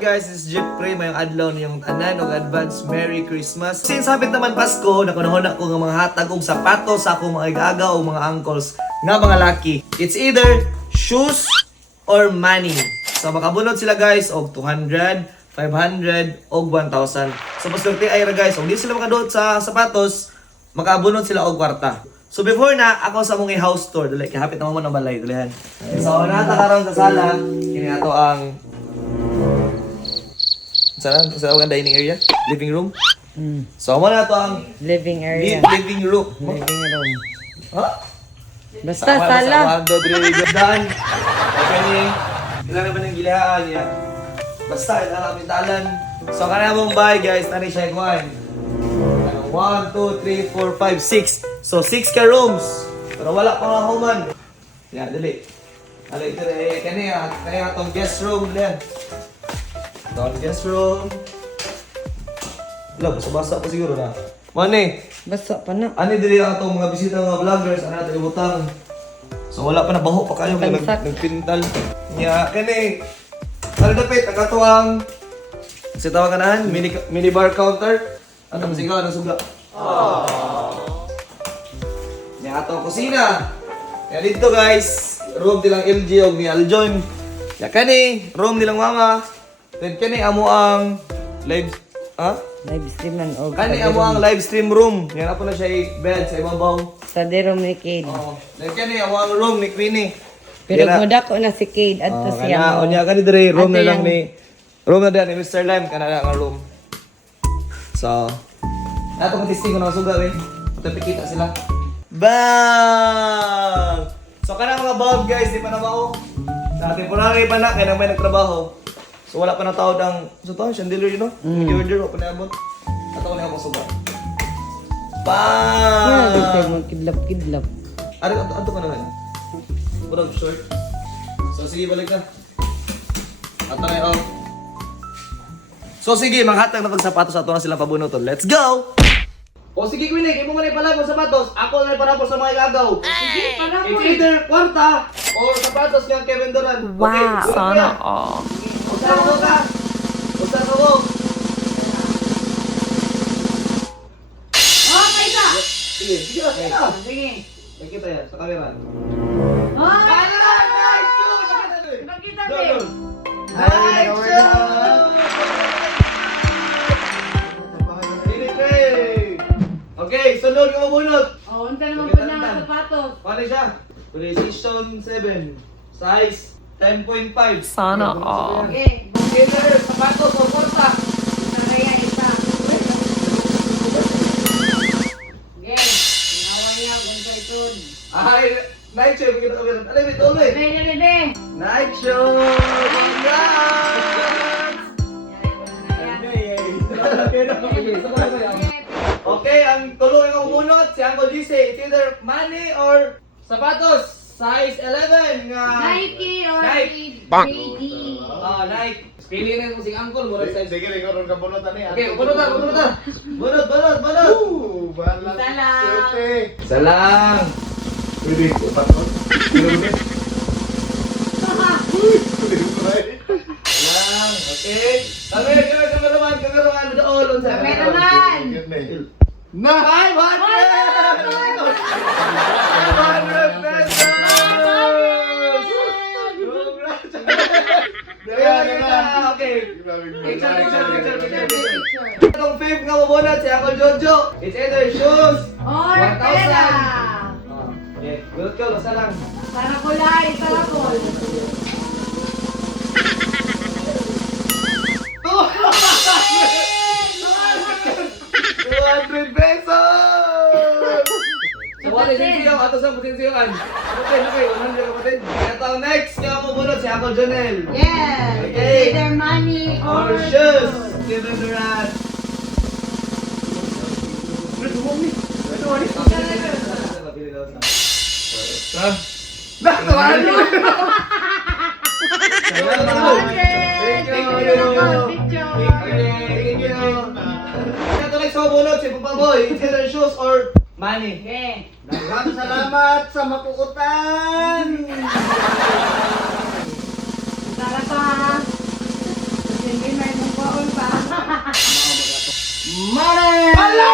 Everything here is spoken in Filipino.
guys? This is Jeffrey, mayong adlaw niyong tanan og advance Merry Christmas. Since hapit naman Pasko, nakunahon ako ng mga hatag og sapatos sa akong mga igaga o mga uncles nga mga laki. It's either shoes or money. So makabunod sila guys og 200, 500 og 1,000. So paswerte ay ra guys, og di sila makaduot sa sapatos, makabunod sila og kwarta. So before na ako sa mong house tour, dali kay hapit naman mo ng balay, dalihan. So nata karon sa sala, kini ato ang sa dining area, living room. So mo na to ang Living area. living room. Living room. Ha? Basta sala. Ando diri dan. Okay ni. Ilan naman ang gilahaan niya. Basta ila kami talan. So kana mong bahay guys, tani siya kuan. 1, 2, 3, 4, 5, 6. So 6 ka rooms. Pero wala pa nga human. Yan, dali. Dali ito eh. Kaya itong guest room din. Itong guest room. Wala, basa-basa pa siguro na. Mani, Basta pa na. ani dili ang itong mga bisita ng mga vloggers. Ano natin ibutang. So wala pa na baho pa kayo. Kaya Bansak. nagpintal. Yan, kani. Ano dapit, ang katuwang. Kasi tawag ka mini bar counter. Ano masigaw, anong suga? Yan ato kusina. Yan dito guys, room nilang LG o ni Aljon. Yan kani, room nilang mama. Then kani amo ang live, ha? Live stream man og Kani amo ang live stream room. Yan ako na siya bed sa ibabaw. sa room ni Kade. Oo. Then kani amo ang room ni Queenie. Pero Yan na. muda ko na si Kade at Oh, siya. kana, onya kani dire room Ato na lang yan. room na din ni Mr. Lime kana lang ang room. So, ato ko testing ko na suga we. Ato pikita sila. Bang! So kana mga bulb guys, di pa na mao. Sa temporary pa na kaya may nagtrabaho. So wala pa na tawad ang so to chandelier you know. Order pa na abot. Ato ko na ako suga. Ano Bang! mo kidlap. Ato ka naman. Murag short. So sige, balik na. Ato na yun. So sige, manghatag na pagsapatos ato na silang pabunuton. Let's go! O sige, Queenie, kayo mo muna ipalay mo sapatos. Ako na iparapos sa mga igagaw. Sige, para It's either kwarta or sapatos ng Kevin Durant. Wow, Okay, sana all. Usa ko ka. Usa ko. Okay ka. Sige, sige na, sige na. Sige. Nakita yan sa camera. Oh, Nice shoot! nakita Go, din. go. Nice shoot! Okay, sunod yung mabunot. Oh, unta naman pa na sapatos. Paano siya? Precision 7. Size 10.5. Sana all. Okay. Either sapatos o korta. Saraya isa. Okay. Ginawa niya kung sa itod. Ay, night show. Bigyan na kami. Ano yung tuloy? Bebe. Night show! Okay, ang tuloy ng umunot, si Uncle DC, it's either money or sapatos. Size 11 nga. Nike or Nike. Nike. Nike. Pili na mo si Uncle, murag size. Sige, ikaw rin kabunutan eh. Okay, bunot na. Bunot. Bahala. Salam. Suerte. Isa lang. Pwede, upat ko. Lang, okay. Kameraman, doon. Kameraman. Na! 500! 500 pesos! Congrats! Okay. Picture. Itong fifth nga mabunod si Uncle Jojo. It's either shoes. Or 1,000. pera. Okay, gulot ka, basta lang. Sarakulay, sarakol. 200 pesos! So, what is it ato sa potensiyoan? Okay, 100 kapatid. Ito ang next nga mabunod si Uncle Jonel. Yes. Okay. Either money Or or shoes. Kevin Durant. Ha? Nakawan! Ito next sa mabunod si Papa Boy. It's either shoes or money. Okay. Daghang salamat sa mapuutan! Para pa. Sige Money! Hala!